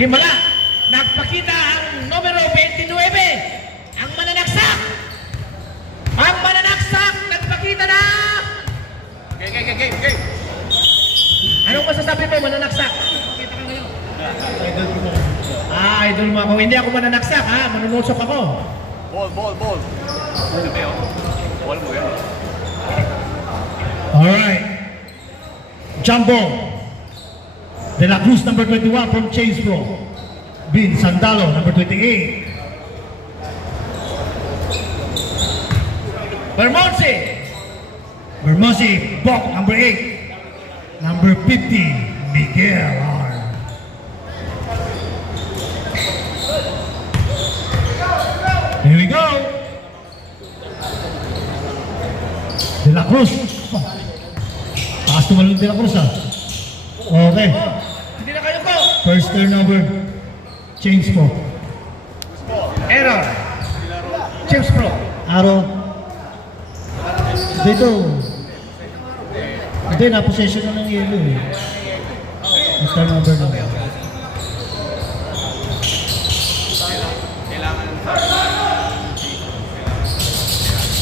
Himala, nagpakita ang numero 29, ang mananaksak. Ang mananaksak, nagpakita na. Okay. Anong masasabi mo, mananaksak? Idol mo ako. Hindi ako mananaksak, ha? Manunusok ako. Ball. Ball mo yan. Alright. Jumbo. De La Cruz, number 21 from Chase Pro. Bin Sandalo, number 28. Bermonsi, Bok, number 8. Number 50, Miguel R. Here we go. De La Cruz. Taas tumalun De La Cruz, ha? Okay. Hindi na kayo po. First turnover. Change po. Error. James Pro. Aro. Dito. Hindi, na-possession na ng yellow eh. First turnover na.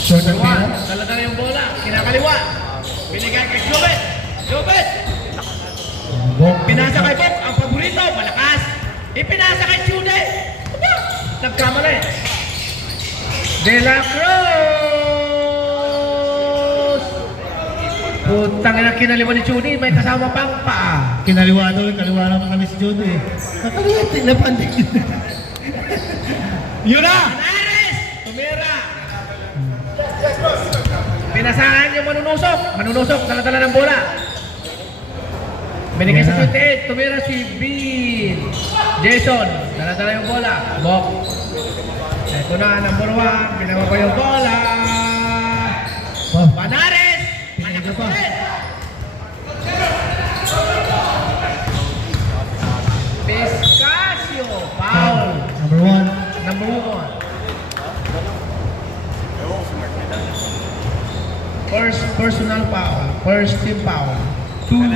Short and pina. Talaga na yung bola. Kinakaliwa. Binigay kay Jobet. Pinasa kay Bok, ang paborito, malakas. Ipinasa kay Chude. Nagkamali. De La Cruz. Putang ina, kinaliwa ni Chude, may kasama pang paa. Kinaliwa daw, kaliwa naman kami si Jody eh. Nakaliwa, tinapan din. Yun na! Manares! Tumira! Pinasahan yung manunusok, dala-dala ng bola. Binigay sa 28, tumira si Bin. Jason, dala-dala yung bola. Bok. Ito na, number 1, binawa ko yung bola. Manares! Pinigil pa. Piscasio, foul. Number 1. Number 1. First personal foul. First team foul. 2-0.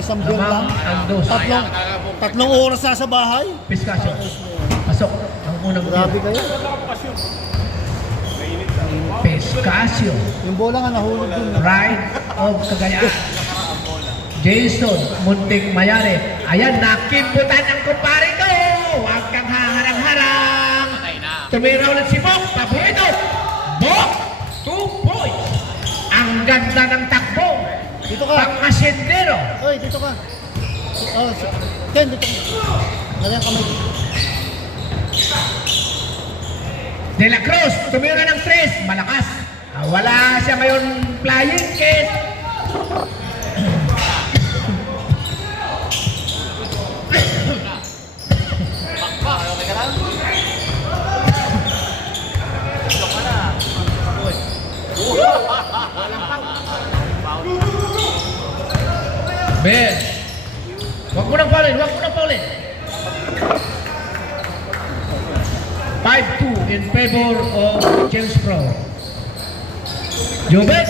Isang buwan lang. Ang dos. Tatlong oras na sa bahay. Piscasio. Pasok. Ang unang Grabe tiro. kayo. Piscasio. Yung bola nga nahulog dun. Pride of Cagayan. Jason Munting Mayari. Ayan, nakimbutan ang kumpare ko. Huwag kang haharang-harang. Tumira ulit si Bok. Paborito. Bok. 2 points. Ang ganda ng takbo. Dito ka. Pang-asendero. Oy, dito ka. Oh, Ken, dito ka. Nalihan kamay. De La Cruz, tumira ng 3. Malakas. Wala siya ngayon flying kick. Ben, wag mo nang paulin. 5-2 in favor of James Pro. Jobet.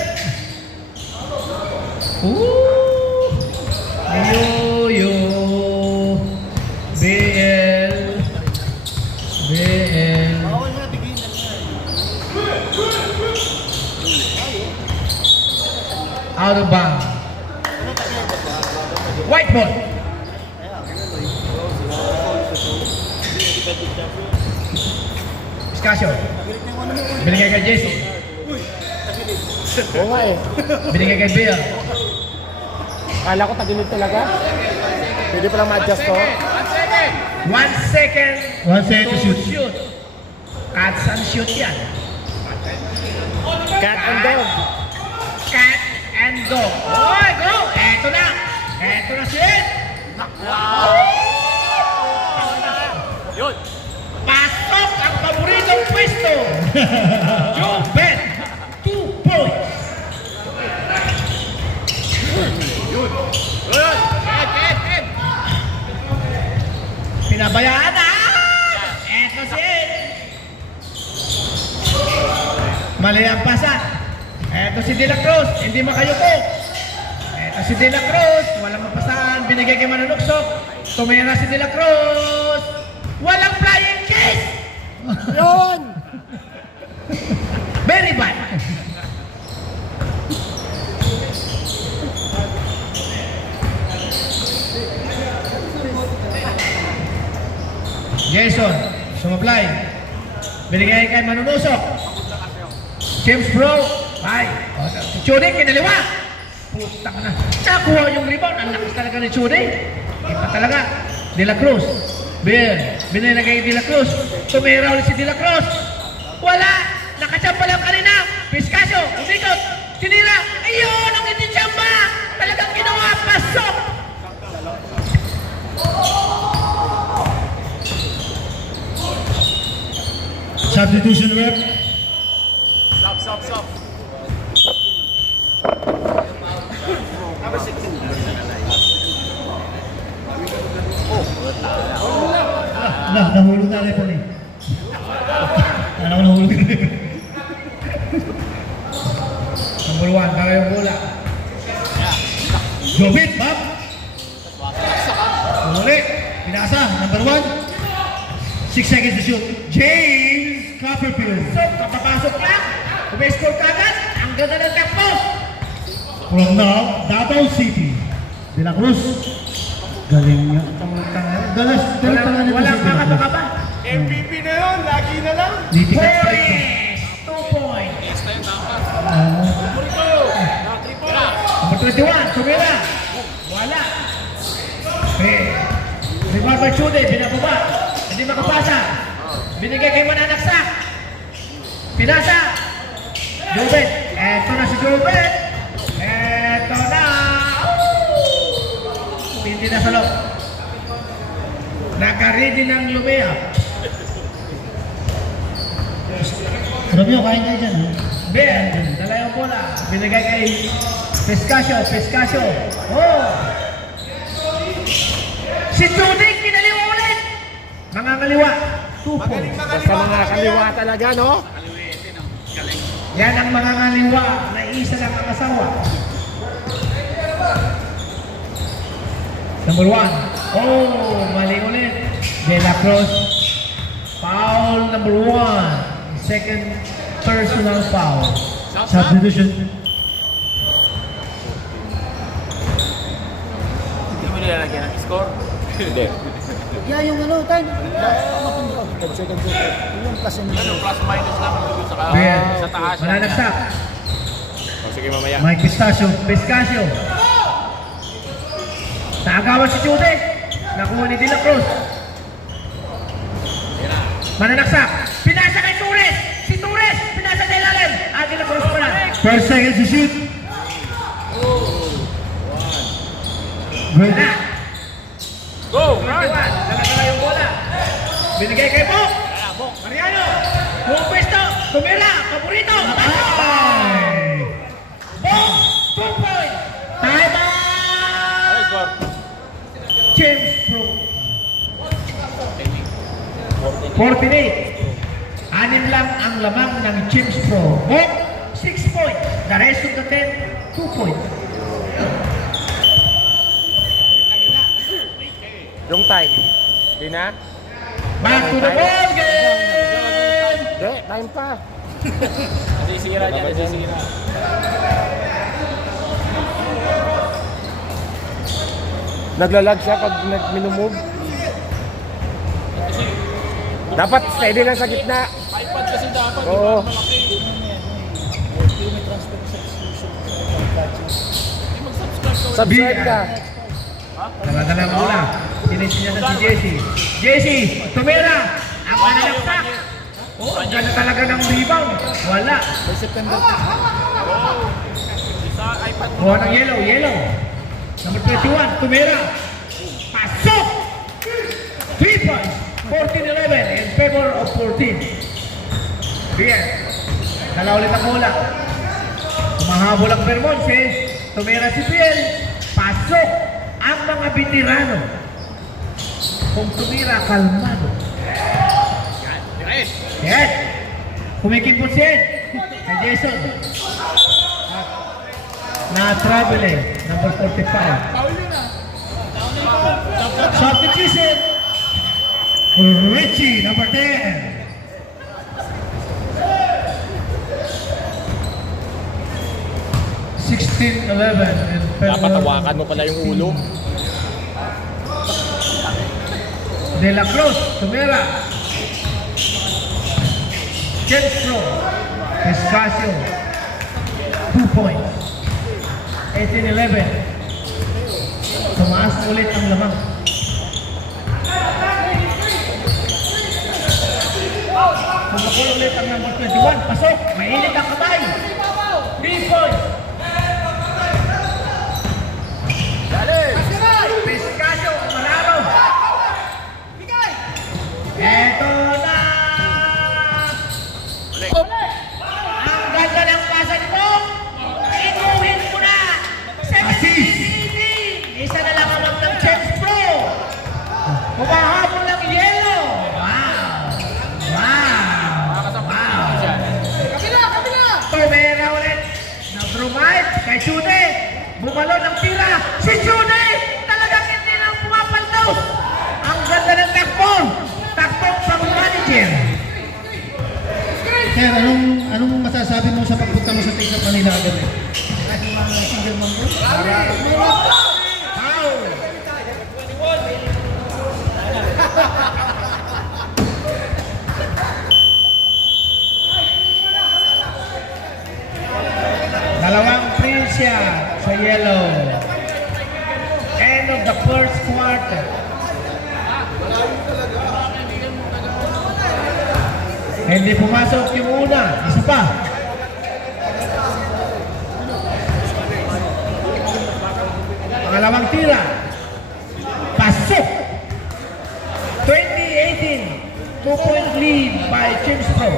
Yo. BL. Out of bounds. White ball. Piscasio. Binigay kay Jason. Oo nga eh. Binigay kay Bill. Kala ko tagilid talaga. Pwede palang ma-adjust to. 1 second. 1 second to shoot. Cuts and shoot yan. Cat and dog. Cat and dog. Oy, go! Eto na si Ed. Yun. Pasok ang paboritong pwesto. Jobet, 2 points. Pinabayaan na! Eto si Ed. Mali ang pasa. Eto si De La Cruz, hindi makayuko. Eto si De La Cruz, walang mapasahan, binigay kay Manunuksok. Tumira si De La Cruz. Walang flying kiss! Yun! Very bad. Jason, sumablay. Binigay kay Manunusok. James Bro. Ay, Chudik, kinaliwa. Putang na. Nakuha yung rebound. Ang lakas talaga ni Chudik. Iba talaga. De La Cruz. Binilagay De La Cruz. Tumira ulit si De La Cruz. Wala. Nakachamba lang kanina. Piscasio. Umikot. Tinira. Ayun, ang hindi chamba. Talagang ginawa. Pasok. Substitution rep. Stop. Nahulog na rin po ni. Ano ko nahulog na rin. Number 1, para yung bola. Jobit, Bob. Ulit. Pinasa, number 1. 6 seconds to shoot. James Copperfield. So, kapapasok lang. Umescore kagad. Ang ganda ng takbo. From now, Davao City. De La Cruz. Galing nga. Galas. Walang makatoka pa. MVP na yun, lagi na lang. Nitikat strike pa. Yes! 2 points. Number 21, Tumira. Wala. Rebound by Chude, binababa. Hindi makapasa. Binigay kay Mananaksak. Pinasa. Jobet. Eto na si Jobet. Eto na. Hindi na sa loob. Naka-ready ng Lumea. Romeo, kain kayo dyan, ha? Ben, dala yung bola. Binigay kay Piscasio. Oh! Si Chudik, kinaliwa ulit. Mangangaliwa. 2 points. Basta mga kaliwa talaga, no? Yan ang mangangaliwa na isa lang ang asawa. Number 1. Oh, mali ulit. De La Cruz. Foul number 1. Second personal foul. Substitution. Hindi mo nilalagyan ng score? Hindi. Yeah, yung ano, tayo. Mapunta ko. Second shoot. Yung plus and Ano, plus minus lang dito sa, Ben, sa taas. mananagsak. Sige mamaya. Mike Pistacio. Piscasio. Naagawan si Chude. Nakuha ni De La Cruz. Mananaksak. Pinasa kay Torres. Si Torres. Pinasa kay Lalen. De La Cruz pala. 12 seconds to shoot. Good. Na. Go! Dala yung bola. Binigay kay Bok. Mariano. Buong pwesto. Tumira. Paborito. Ay! Bok. 2 points. Time out. Score. James Pro. 48. 6 lang ang lamang ng James Pro. Bok, 6 points. The rest of the 10, 2 points. Yung time. Hindi na? Back to the ball game! Hindi, time pa. Nasisira niya, nasisira. Naglalag siya pag minumove. Dapat steady lang sa gitna. iPad kasi dapat. Oo. Subscribe ka. Dala-dala ang bola. Sinisya na si Jesse. Jesse, tumira! Ang manalaksak! Oh, ang ganda talaga ng rebound. Wala. Isa iPad. Kuha ng yellow. Number 21, tumira. Pasok! 3 points. 14-11 in favor of 14. Bien. Dala ulit ang bola. Tumahabol ang Vermonte. Tumira si Biel. Pasok ang mga veterano. Kung tumira, kalmado. Yes. Kumikimpot si Ed. Kay Jason. Na-travel eh. Number 45. Substitution. Richie, number 10. 16-11 and Dapat hawakan mo pala yung ulo. De La Cruz, tumira. James Pro, Espacio, 2 points. 18-11. Tumaas ulit ang lamang. Tumakol ulit ang number 21. Pasok, mainit ang kamay. 3 points. Pescado, malaraw. Eto na! Ang ganda ng pasan mo! Inuhin mo na! 17-18! Isa na lang amang ng Chefs Pro! Kumahabol ng yellow! Wow! Wow! Wow! Tumera ulit na Brumite kay Chune! Bumalo ng tira! Si Chune! Talagang hindi lang pumapaldaw! Ang ganda ng takbo! Takbo pang manager! Sir, anong masasabi mo sa pagpunta mo sa Take of Manila agad eh? Kahit yung mga single man mo? Foul! Dalawang prinsya sa yellow. End of the first quarter. Hindi pumasok yung una. Isa pa. Pangalawang tira. Pasok. 20-18. 2-point lead by James Pro.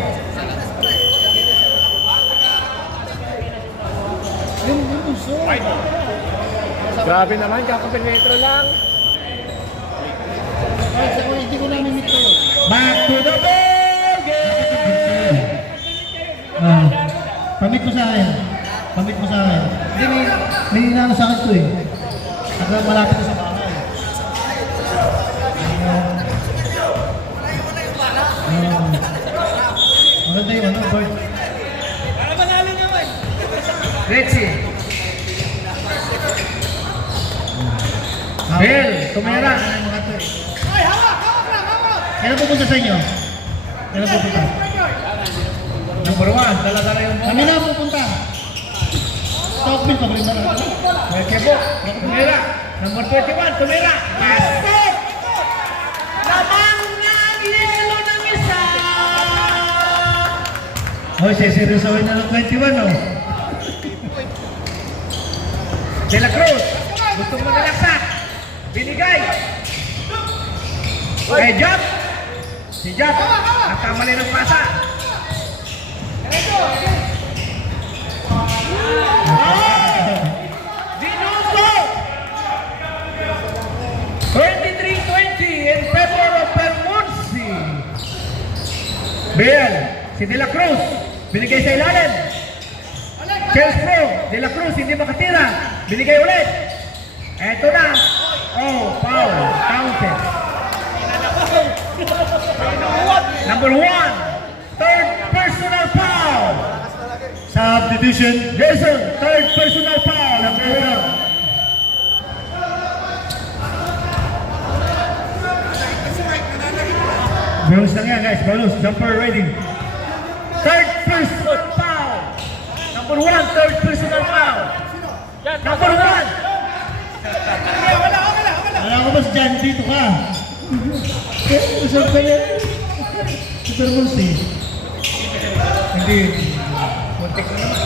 Grabe naman, kakapimetro lang. Ay, sa kung hindi ko namin meet kayo. Back to the ball game. Pamit mo sa akin. Pamit mo sa akin. Hindi, may inaano sa akin to eh. Saka malapit ko sa bahay. Maganda yung ano, Bert. Richie. Bill, tumira. Kailan pupunta sa inyo? Kailan pupunta? Number 1, dala-dala yung bola. Kami na pupunta. Stockville, paborito na natin. Kebo, tumira. Number 21, tumira. Pasok! Lamang na ang yelo ng isa. Hoy, seryosohin na ng 21 oh. De La Cruz, gusto mo nalaksak. Binigay. Kay Jack. Si Jack, nakamali ng pasa. Dinuso! 23-20 in favor of Bermonsi. Biel, si De La Cruz, binigay sa ilalim. Chelsea Pro, De La Cruz, hindi makatira. Binigay ulit. Eto na. Oh, foul. Counted. Number 1, third personal foul. Substitution. Jason, third personal foul. Number 1. Bonus lang yan guys, bonus. Jumper ready. Third personal foul. Number 1, third personal foul. Number 1. Wala ko ba si John dito ka? Usap ka niya. Super Bulls eh. Hindi. Kontik na naman.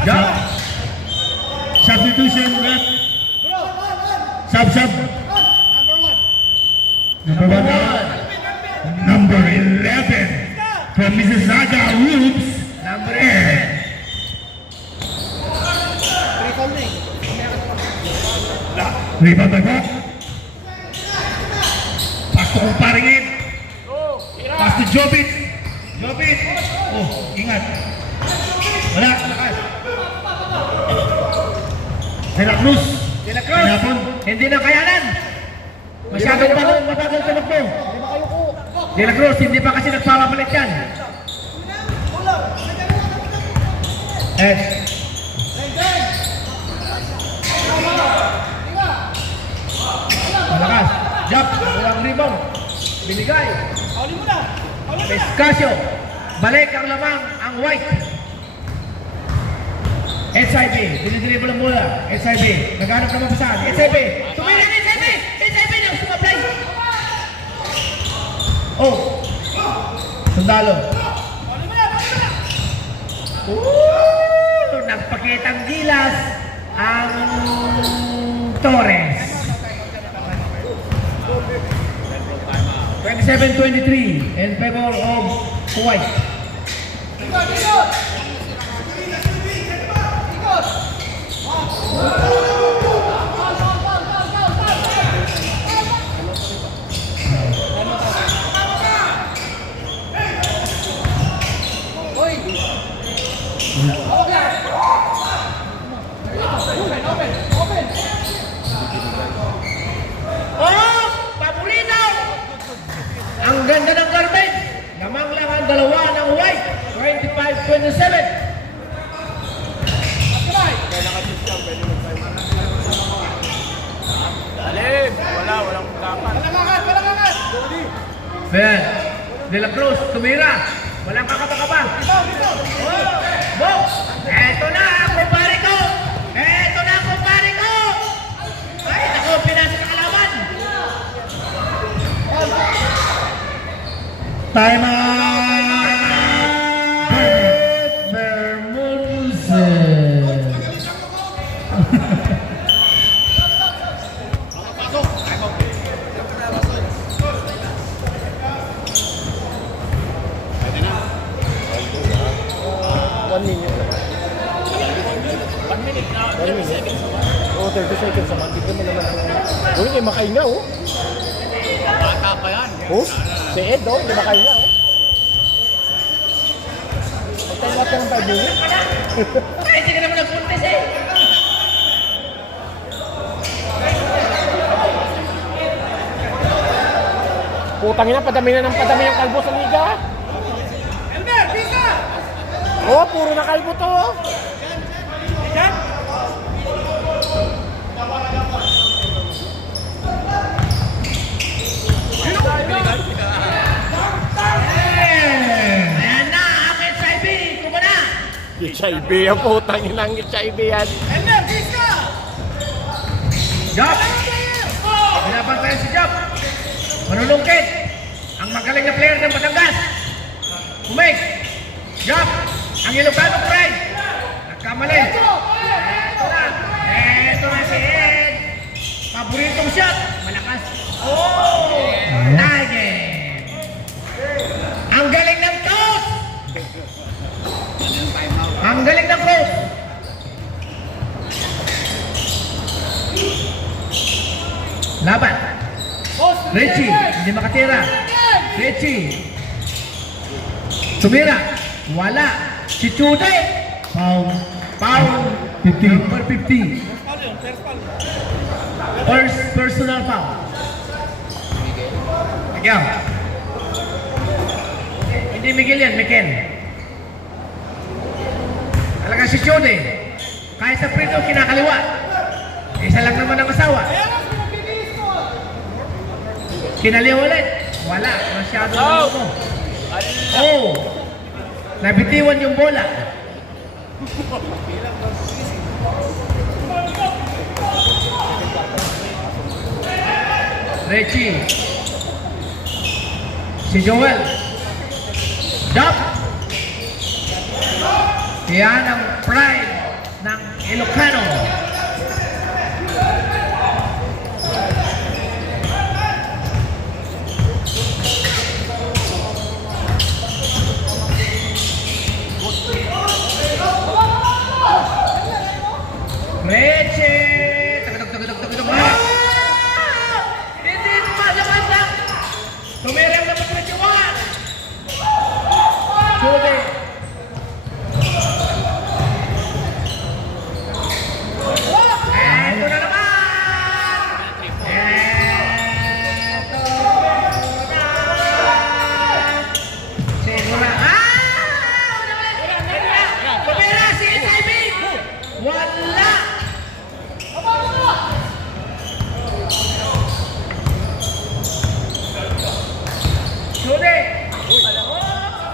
Jump. Shot substitution ref. Sub. Number 11 from Mississauga Roots. Number 11. Rebound by Bob. Pass to Kumparingin. Pass to Jobit. Oh, ingat. Wala. De La Cruz. De La Cruz. Tinapon. Hindi na kayanan. Masyadong mabagal tumakbo. De La Cruz, hindi pa kasi nagpapapalit yan. Ed. Malakas. Jump. Walang rebound. Binigay. Pescasio. Balik ang lamang ang White. SIB. Dinidribble ang bola. SIB. Naghanap naman pasahan. SIB. Tumira ng SIB. SIB na sumablay. Oh. Sundalo. Nagpakitang gilas ang Torres. 27-23 in favor of White. Oh! Paborito! Ang ganda ng garbage. Lamang lang ang dalawa ng White. 25-27. Dalim! Walang dapat. Ben, De La Cruz, tumira. Walang kakapa-kapa. Bo! Eto na ang kumpare ko! Eto na ang kumpare ko! Ay, ako, pinasa ng kalaban. Time out! Bermudez. Oh, 30 seconds naman. Bigyan mo naman. Uy, hindi makahinga, oh. Bata pa yan. Oh, si Ed, oh, hindi makahinga, oh. Magtayin natin ng 5 minutes. Ay, hindi ka naman nagpuntis eh. Putang ina, padami na ng padami yung kalbo sa liga. Oh, puro na kalbo to, oh. Ayan na, ang SIB. Kumana. HIV, ang putang ina ng HIV yan. Job. Pinapantay si Job. Manulungkit. Ang magaling na player ng Batangas. Umig. Job. Ang Ilocano Pride. Nagkamali. Eto na si Ed. Paboritong shot. Malakas. Oh! Target. Ang galing ng coach. Ang galing ng coach. Laban. Richie, hindi makatira. Richie. Tumira. Wala. Si Chude. Foul. Foul. 50. Number 50. First personal foul. Miguel. Hindi Miguel yan, Mikel. Talaga si Chude. Kahit sa prito, kinakaliwa. Isa lang naman ang asawa. Kinaliw ulit. Wala. Masyado na mo. Oh! Nabitiwan yung bola. Richie. Si Joel. Dop. Yan ang pride ng Ilocano.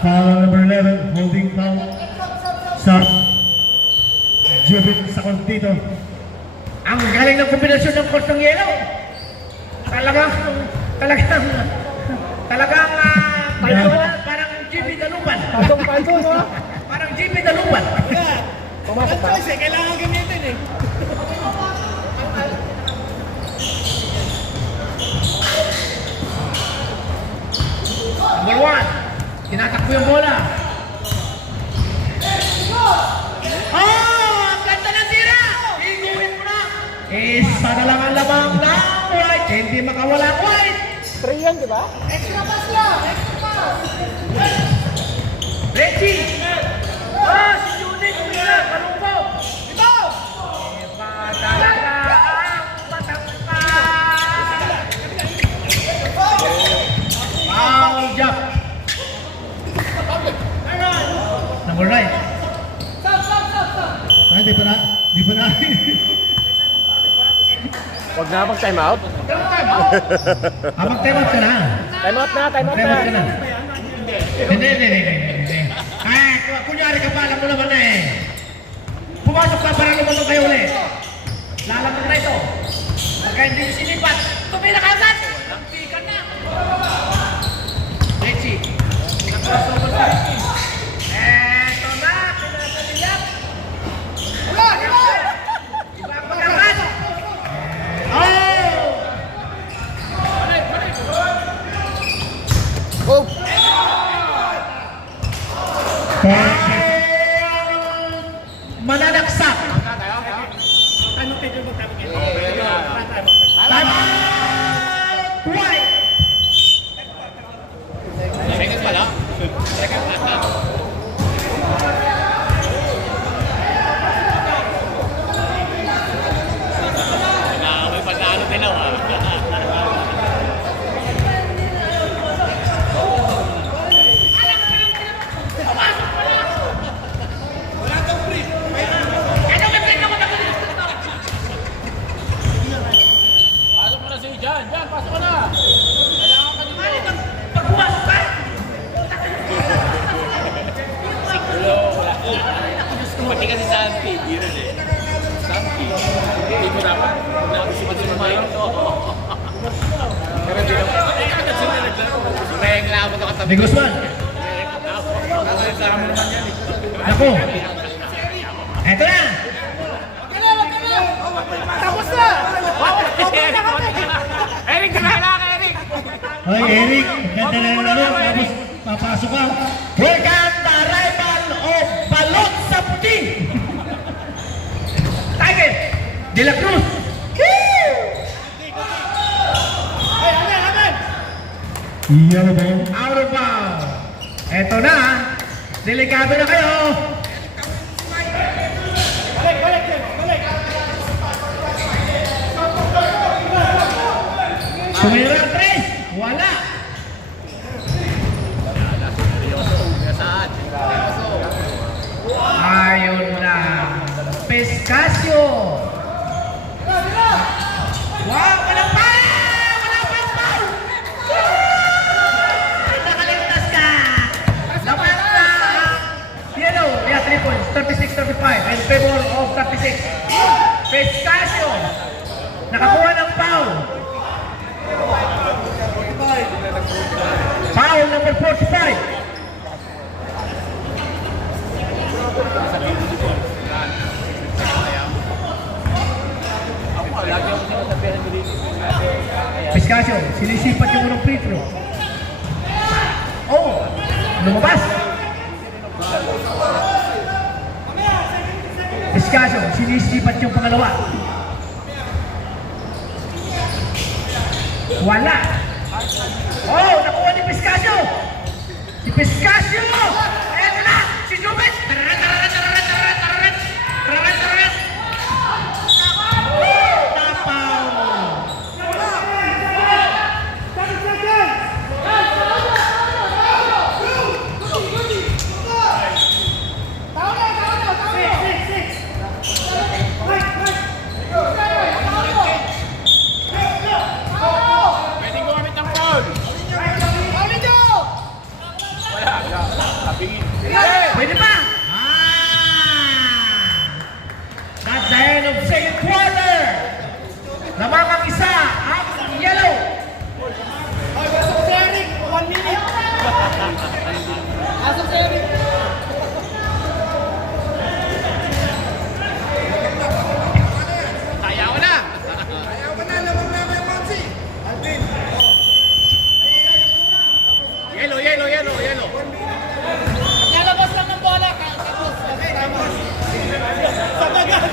Foul number 11, holding foul sa Jubin Sakon dito. Ang galing ng kombinasyon ng Corsong Yellow. Talagang parang GB Dalupan. Pasok, no? Parang GB Dalupan. Pumasok ba? Kailangan gamitin eh. Number 1. Tinatakbo yung bola. Oh! Ang ganda ng tira! Iguin mo na! Isa na lang ang lamang ng white. Hindi makawala ang white. 3 yan, di ba? Reggie! Oh! Si Judy! Kumila! Kalungko! Ito! Iba talaga ang matangka! Foul jump! Number 9. Ay, di pa na. Huwag na mag-time out. Mag-time out ka na. Time out na. Mag-time out ka na. Hindi. Kunyari ka pa, alam mo naman na eh. Pumasok ka para lumunod kayo ulit. Lalamog na ito. Pagka hindi yung sinipat, tumira ka agad. Lampikan na. Richie. Nag-crossover pa. Eto na. Pinasaliyak. Wala. Ibang pagkakas. Oh! Oh! Mananaksak. Time out! White! Second pala? Second pala. May pag-ano dilaw ah. Pasok mo na si Jan, pasok ka na. Kailangan ka dito. Pagpumasok ka! Siguro, wala. Pati kasi Santi, yun eh. Santi. Hindi mo dapat. Pagsumayin ito. Pero hindi naman. Agad sila naglaro. Reklamo ito katabi. Di Guzman. Reklamo mo naman yan eh. Ako. Eto na. Tapos na! Eric, kailangan ka, Eric! Hoy, Eric, ganda na laro. Tapos papasok ka. Here comes the arrival of Balot sa puti. Tiger. De La Cruz. Yellow ball. Out of bounds. Eto na. Delikado na kayo. Tumira ang tres. Wala. Ayun na. Pescasio. Wow, walang pa! Wala pang foul! Nakaligtas ka! Laban na ang Yellow. Yeah, 3 points. 36-35 in favor of 36. Pescasio. Nakakuha ng foul. Foul number 45. Piscasio, sinisipat yung unang free throw. Oh, lumabas. Piscasio, sinisipat yung pangalawa. Wala. Oh, nakuha ni Piscasio. Si Piscasio. Eto na, si Jubes. Tararat. Pwede gumamit ng foul. Wala. Lamang ang isa, ang yellow. Ayaw na! Yellow, yellow, yellow, yellow. Lalabas lang ng bola. Tapos, tama. Sa dagat.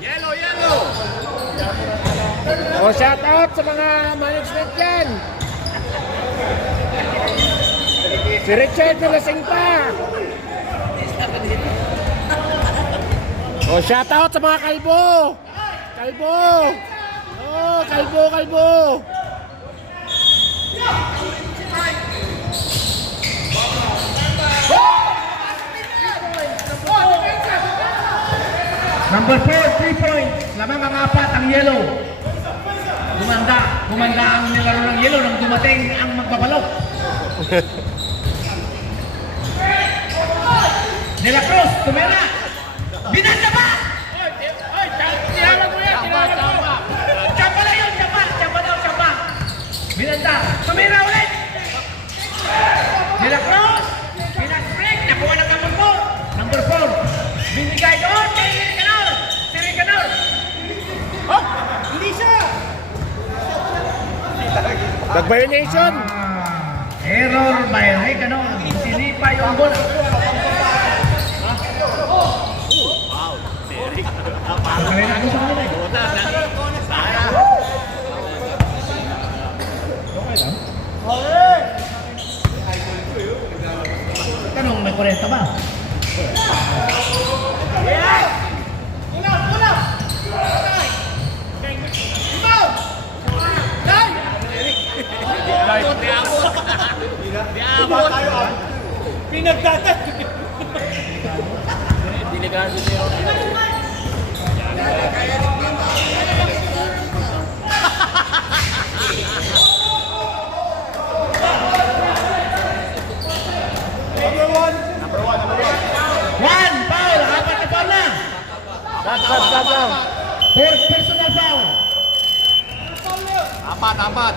Yellow, yellow. O, shout out sa mga management dyan. Si Richard nalasing pa. O, shout out sa mga kalbo. Kalbo. Oh, kalbo, kalbo. Number 4, 3 points. Lamang ang apat, ang yellow. Gumanda ang nilaro ng yellow nang dumating ang magbabalok. De La Cruz, tumira. Binanda ba? Tama, tama. Tsamba na yun, tsamba. Binanda, tumira ulit. De La Cruz, pinag-break, nakuha ng number 4. Number 4, binigay doon kay Ricanor. Si Ricanor. Oh, hindi siya. Nag-violation. Error by Ricanor. Sinipa yung bola. Pagkarin ako sa kanila eh. Buta na. Sana. Tanong, may 40 ba? Pinagdadag. Delikado niyo. One, foul. Apat na foul na. Stop. Fourth personal foul. Apat.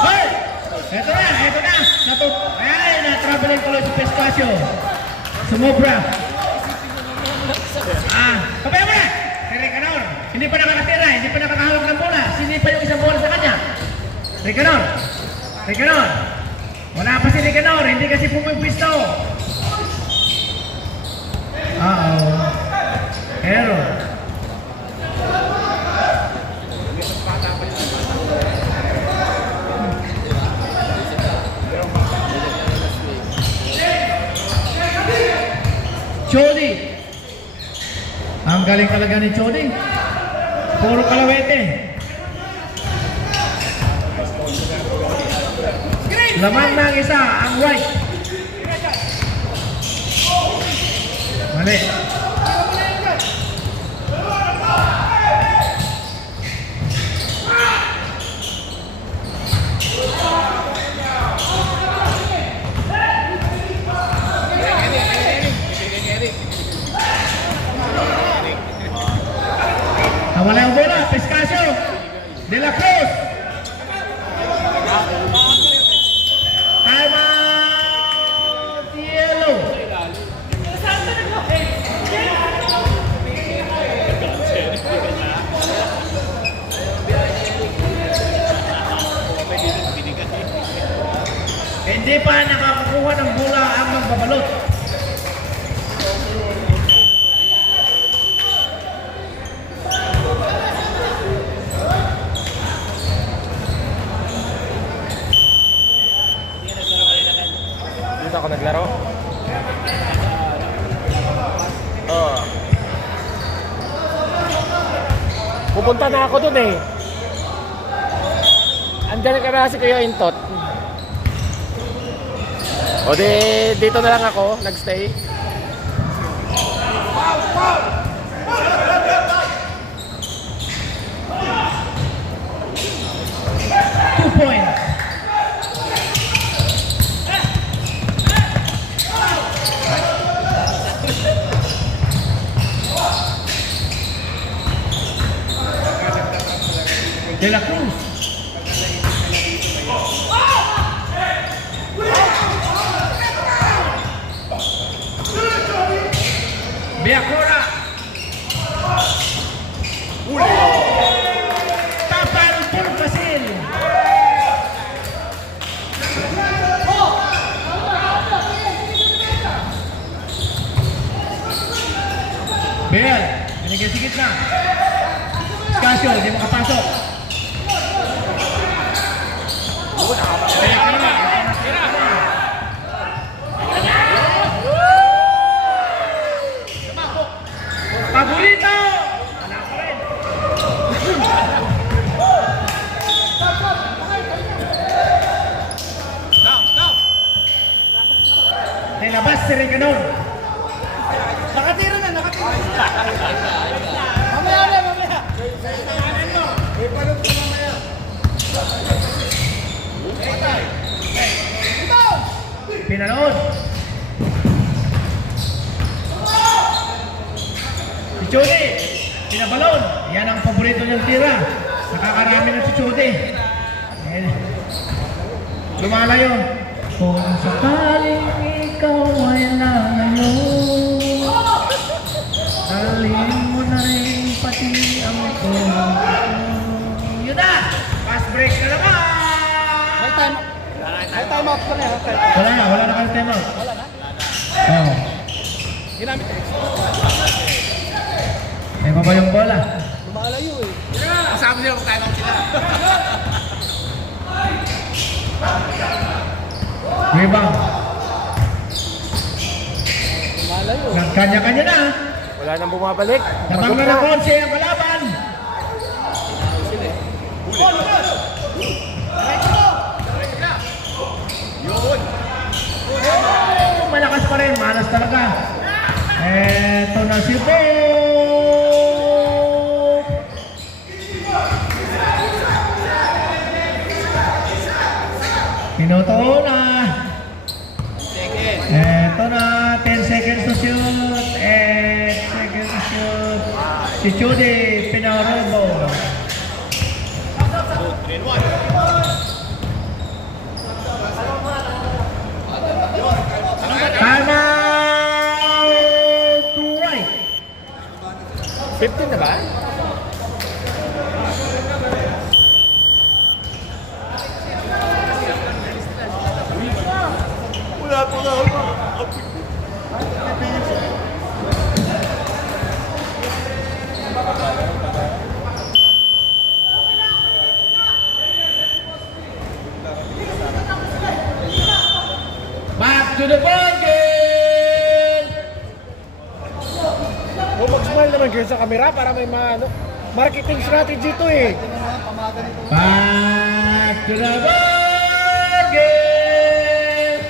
Hoy! Eto na. Ayan, na-traveling tuloy sa Pescasio. Sumobra. Kapaya mo na! Si Ricanor. Hindi pa nakakatira, hindi pa nakakahawak ng bola. Sinipa yung isang bola sa kanya. Ricanor. Wala pa si Ricanor, hindi kasi pumipwisto. Error. Chody. Ang galing talaga ni Chody. Puro kalawete. Lamang ng isa, ang white. Mali. Nawala yung bola, Pescasio. De La Cruz. Time out, yellow. pa nakakakuha ng bola ang magbabalot. Dito ako naglaro. Oh. Pupunta na ako dun eh. Andyan ka na si Kuya Intot. O di, dito na lang ako, nagstay. 2 points. De la Cruz. Biacora. Tapan por Basil. Bel, binigay sa gitna. Casio, di makapasok. Paborito! Wala pa rin. Nilabas si Reganon. Nakatira na, nakatira. Mamaya na, mamaya. May palot ka mamaya. Pinanood. Si Chode, pinabalon. Yan ang paborito niyang tira. Nakakarami na si Chode. Lumalayo. Kung sakaling ikaw ay lalayo, alin mo na rin pati ang ito. Yun na! Fast break na naman! May time out pa na. Wala na kang time out. Wala na? Oo. Ginamit ko. May baba yung bola. Lumalayo eh. Kasama nila kung time out sila. Rebound. Lumalayo. Kanya-kanya na. Wala nang bumabalik. Nabang na ng konse ang kalaban. Oh, malakas pa rin. Malas talaga. Eto na si Bo. Pinotoo na. Eto na. 10 seconds to shoot. 8 seconds to shoot. Si Judy Pinarobo. Time out to right. 15 na ba? Wala po na ako. Back to the ball game. O mag-smile naman kayo sa camera para may ano, marketing strategy to eh. Back to the ball game.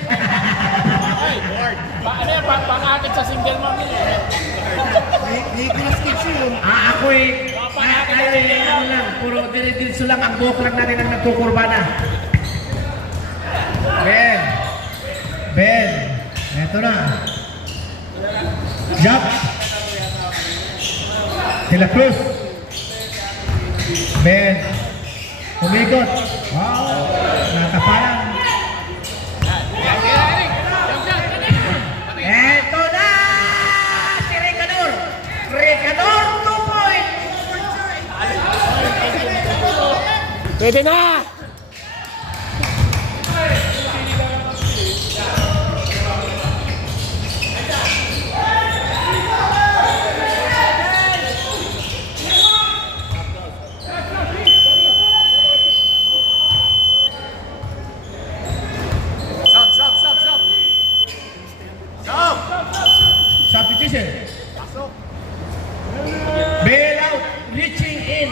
Ano yan? Pang-akit sa single mom nila. Nicolas Kitsch yun. Ako eh. Tayo eh, ano lang, puro dire-diretso lang ang buhok lang natin ang nagkukurbana. Ben. Eto na. Jump. De la Cruz. Ben. Umikot. Wow. Natapalan. Eto na! Si Recador! Recador, 2 points! Pwede na! Bail out, reaching in.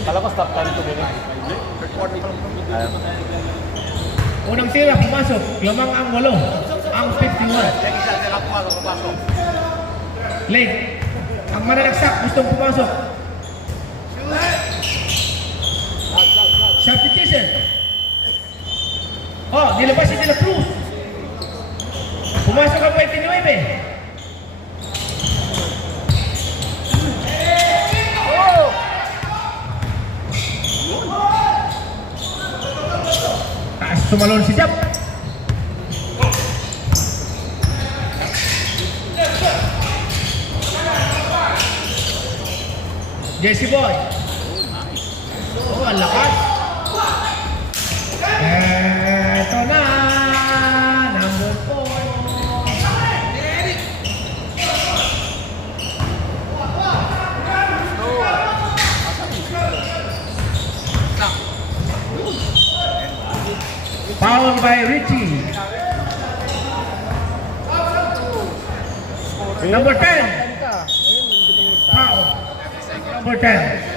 Kala ko stop time to ganun. Unang tira, pumasok. Lamang ang 8. Ang 51. Late. Ang mananagsak, gustong pumasok. Substitution. Oh, nilabas si De La Cruz. Pumasok ang 29. Taas tumalon si Jap. Jesse Boy. Oh, ang lakas. Eto na. Number 4. Foul by Richie. Number 10. Foul. Number 10.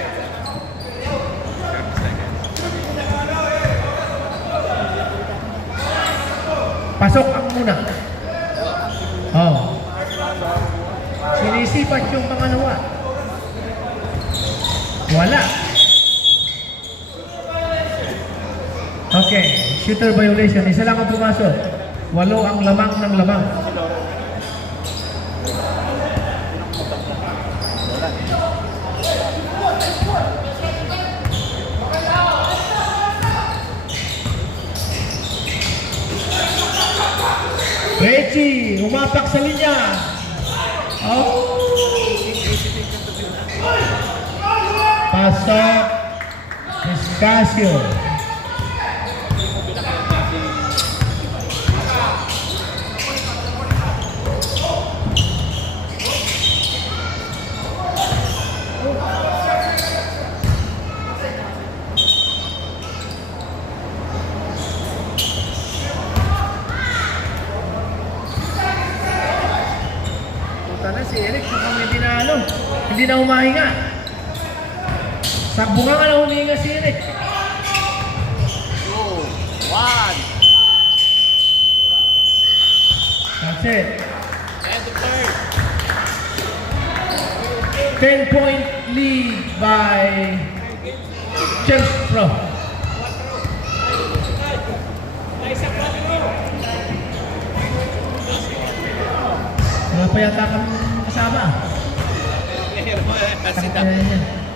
Pasok ang muna. Oh. Sinisipat yung pangalawa. Wala. Okay, shooter violation. Isa lang ang pumasok. 8 ang lamang ng lamang. Reggie, umapak sa linya. Oh. Pasok. Escasio. Punta na si Eric, mukhang hindi na humahinga. Sa bunga nga na humihinga si Eric. 2, 1. That's it. End the third. 10-point lead by James Pro. Wala pa yata kami kasama. Kasi na.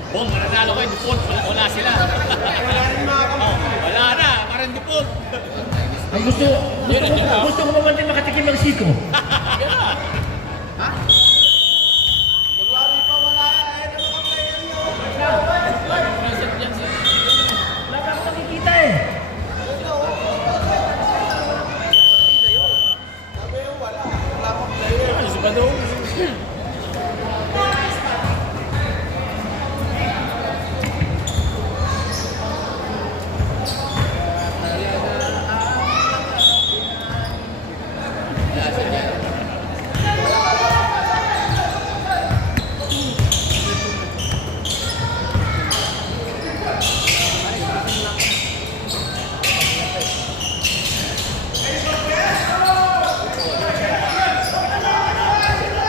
Bong, nanalo kayo, Dupont. Wala sila. Wala na, parang Dupont. Ang gusto ko naman din makatikim ng siko. Wala pa ako nakikita eh. Si Badong.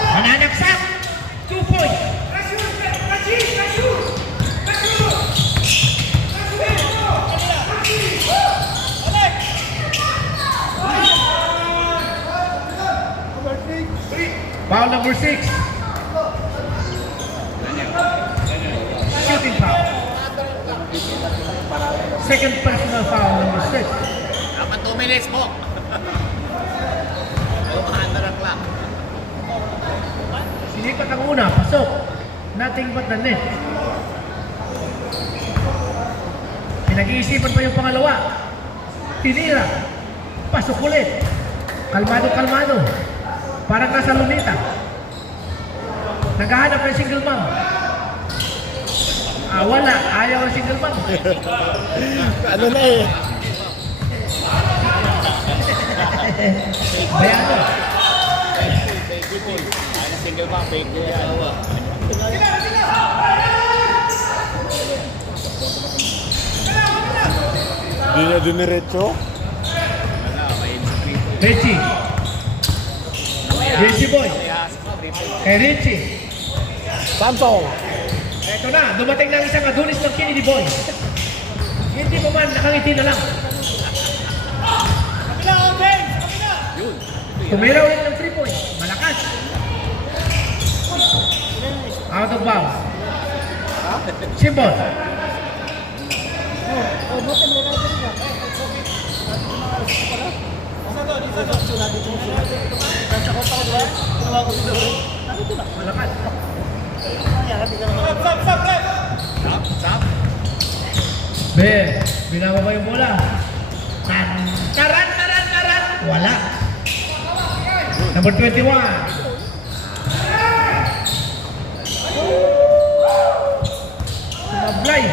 Mananaksak! 2 points! Foul number 6. Shooting foul. Second personal foul number 6. Dapat 2 minutes mo. Lumahan na clock. Sinipat ang una, pasok. Nothing but the net. Pinag-iisipan pa yung pangalawa. Tinira. Pasok ulit. Kalmado. Parang nasa lunita. Naghahanap ng single mom. Wala. Ayaw ang single mom. Ano na eh. Bayano. single back, fake niya yan. Hindi na diniretso. Wala, may inscript. Richie. Richie boy. Kay Richie. Samsung. Eto na, dumating na isang adulis ng Kennedy boy. Hindi mo man, nakangiti na lang. Yun. Tumira ulit ng 3 point. Malakas. Out of bounds. Symbol. Malakas. Stop. Binawa ba yung bola? Taran! Wala. Number 21. Sumablay.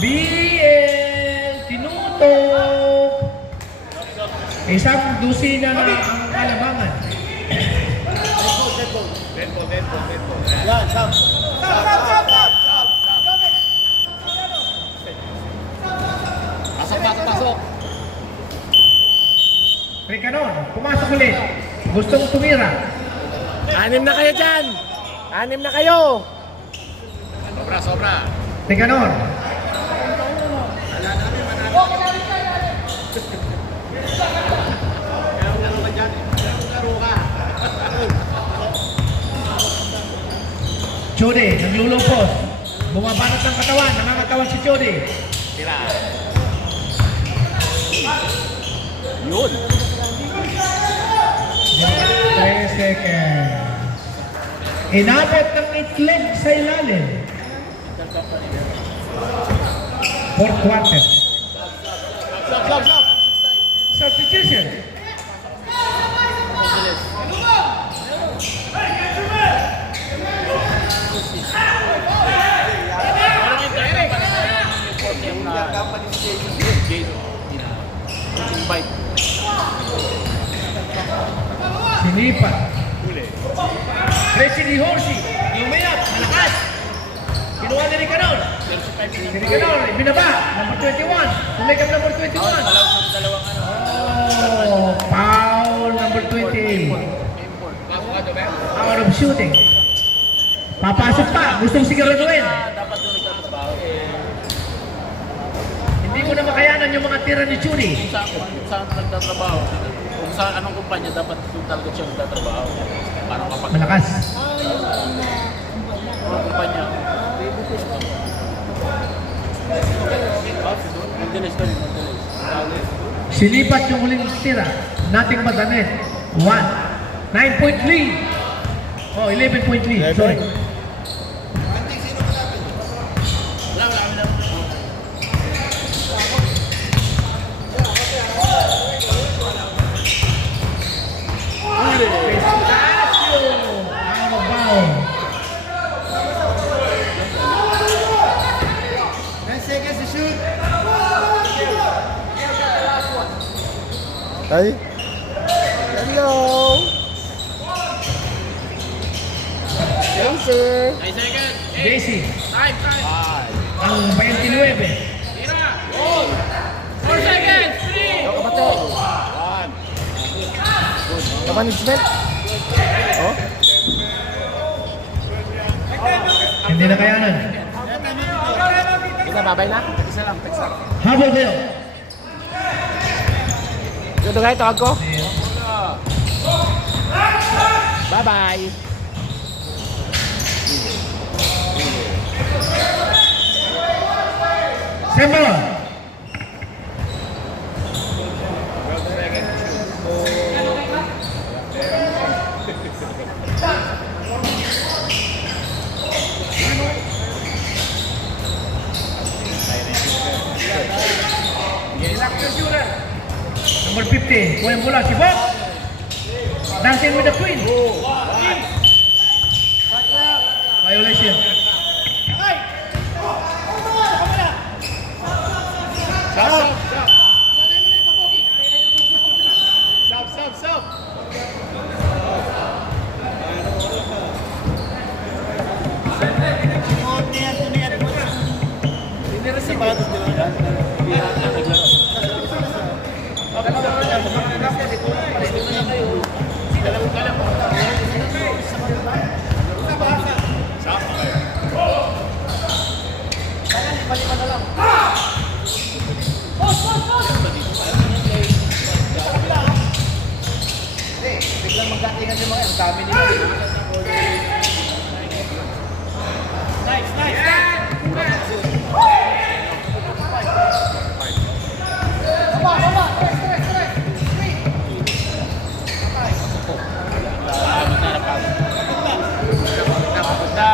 BL tinutok. Isang dusina na ang kalabangan. Tempo. Yan, Sam. Pasok. Ricanon, pumasok ulit. Gustong tumira. 6 na kayo dyan. 6 na kayo. Sobra. Ricanon. Chode, naglulupos. Bumabanat ng katawan, nangangatawan si Chode. Tira. Yun. 3 seconds. Inabot ng itlog sa ilalim. Fourth quarter. Stop. Substitution. Sinipat. Tracy Di Horsey. Lumayap. Malakas. Kinuha ni Ricanon. Si Ricanon, binaba. Number 21. Tumikap number 21. Oh, foul number 28. Out of shooting. Papasok pa. Gustong siguraduhin. Dapat doon nagtatrabaho. Hindi mo na makayanan yung mga tira ni Chuni. Kung saan nagtatrabaho, kung saan anong kumpanya dapat doon talaga siya nagtatrabaho. Para kapag Malakas. anong kumpanya. Mondelez. Sinipat yung huling tira. Nothing but the net. 9-point lead. Oh, 11-point lead. Sorry. Wala kami lang. Out of bounds. 10 seconds to shoot. Ay. Hello. Yes, sir. 9 seconds. JC. Time. Ang 29. Tira. 4 seconds. 3. Kapatid. Management. Oh? Hindi na kayanan. Kita babay na? Isa lang. Habol kayo. Ito guys, tawag ko. Bye-bye. Symbol. Number 50. Kuha yung bola. Si Bob. Dancing with the Queen. Violation. Stop. Punta.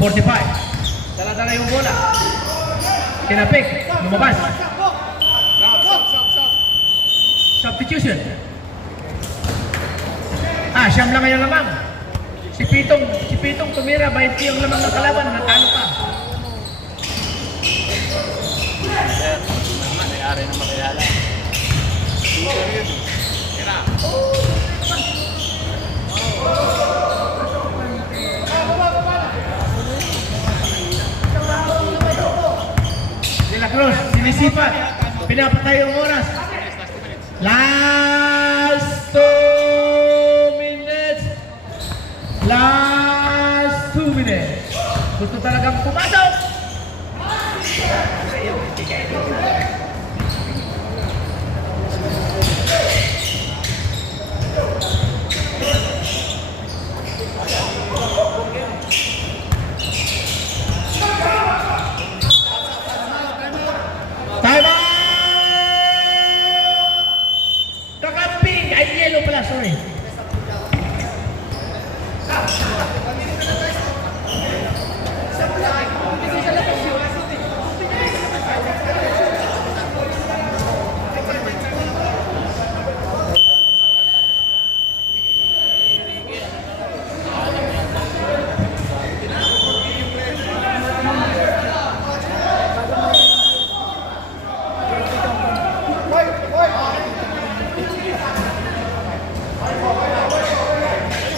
45. Dala-dala yung bola. Kinapik. Lumabas. Substitution. Siyam lang ngayon lamang. Si Pitong tumira. 20 yung lamang ng kalaban. Natalo pa. Sir, may-ari ng makilala. Kira. De La Cruz, sinisipat. Pinapatay yung oras. Last 2 minutes. Last 2 minutes. Gusto talagang pumasok. Time out! Kakamping! Ay, yellow pala, sorry.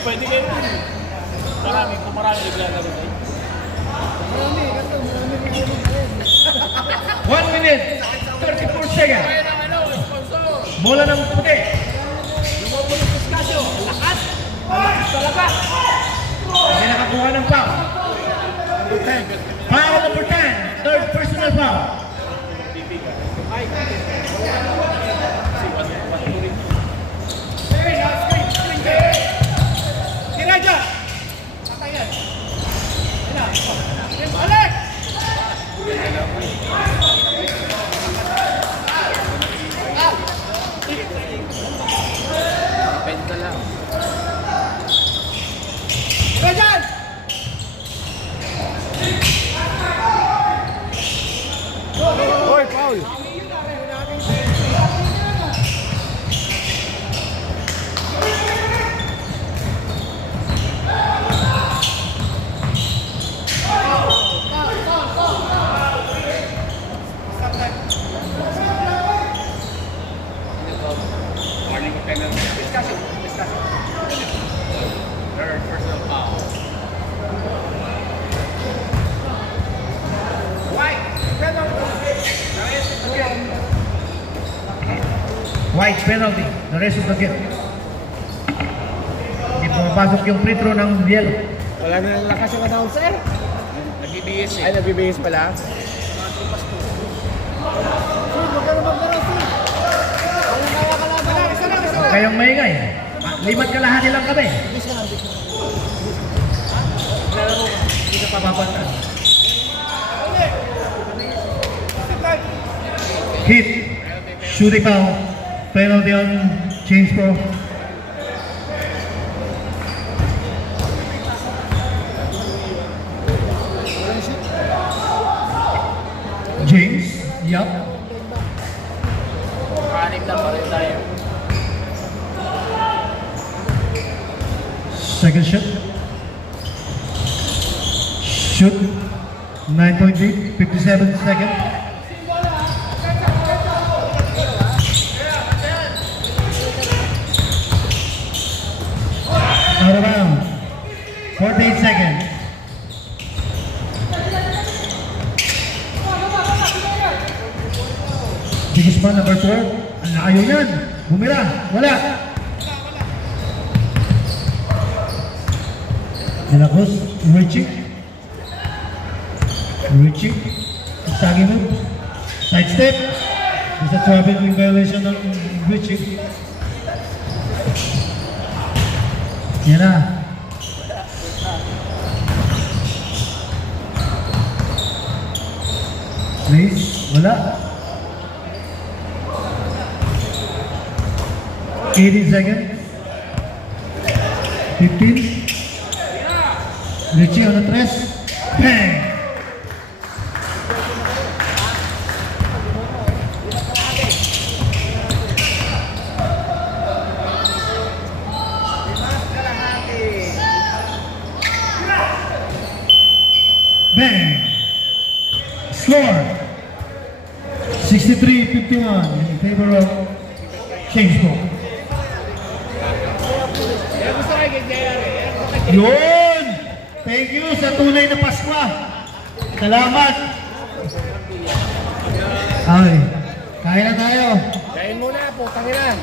Pwede kayo dun. Marami naglalaro tayo. 1 minute, 34 seconds. Kaya ng sponsor. Bola ng puti. Lumobo ng Piscasio. Lakas. Lakas talaga. Hindi nakakuha ng foul. Foul number 10, third personal foul. Kiraja. Patayan. Alex! Penta lang. Rajan! Hoy, Paul! Third personal foul. White penalty, the rest of the game. Hindi pumapasok yung free throw ng yellow. Wala na ng lakas yung announcer. Nag-BBS eh. Ay, nabibihis pala. Huwag kayong maingay. Limat ka lahat lang kami. Hindi ka papapatan. Hit. Shooting foul. Penalty on James Pro. James. Yup. Kanim na pa rin tayo. Second shot. Shoot. 9.3. 57 seconds. Out of bounds. 48 seconds. Bigisman number 4. Ang ayaw yan. Bumira. Wala. De La Cruz, Richie. Richie. Sagi move. Side step. It's a traveling violation of Richie. Yan na. Please, wala. 18 seconds. 15. Richie on the tres. Bang! Bang! Score 63-51 in favor of Kingsbrook. Yun! Thank you sa tunay na Paskwa. Salamat. Ay, kain na tayo. Kain muna, putang ina.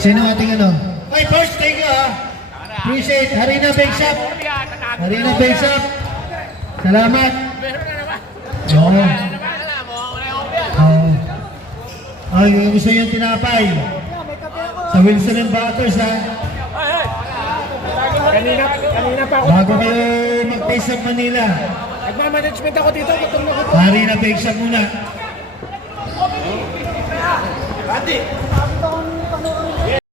Sino ating ano? Ay, first, thank you ha. Appreciate. Harina Bake Shop. Harina Bake Shop. Salamat. Oo. Oo. Ay, gusto yung tinapay. Sa Wilson and Batters ha. Kanina pa ako. Bago kayo mag-taste of Manila. Nagmamanagement ako dito, gutom na gutom. Harina Bake Shop muna. Ate,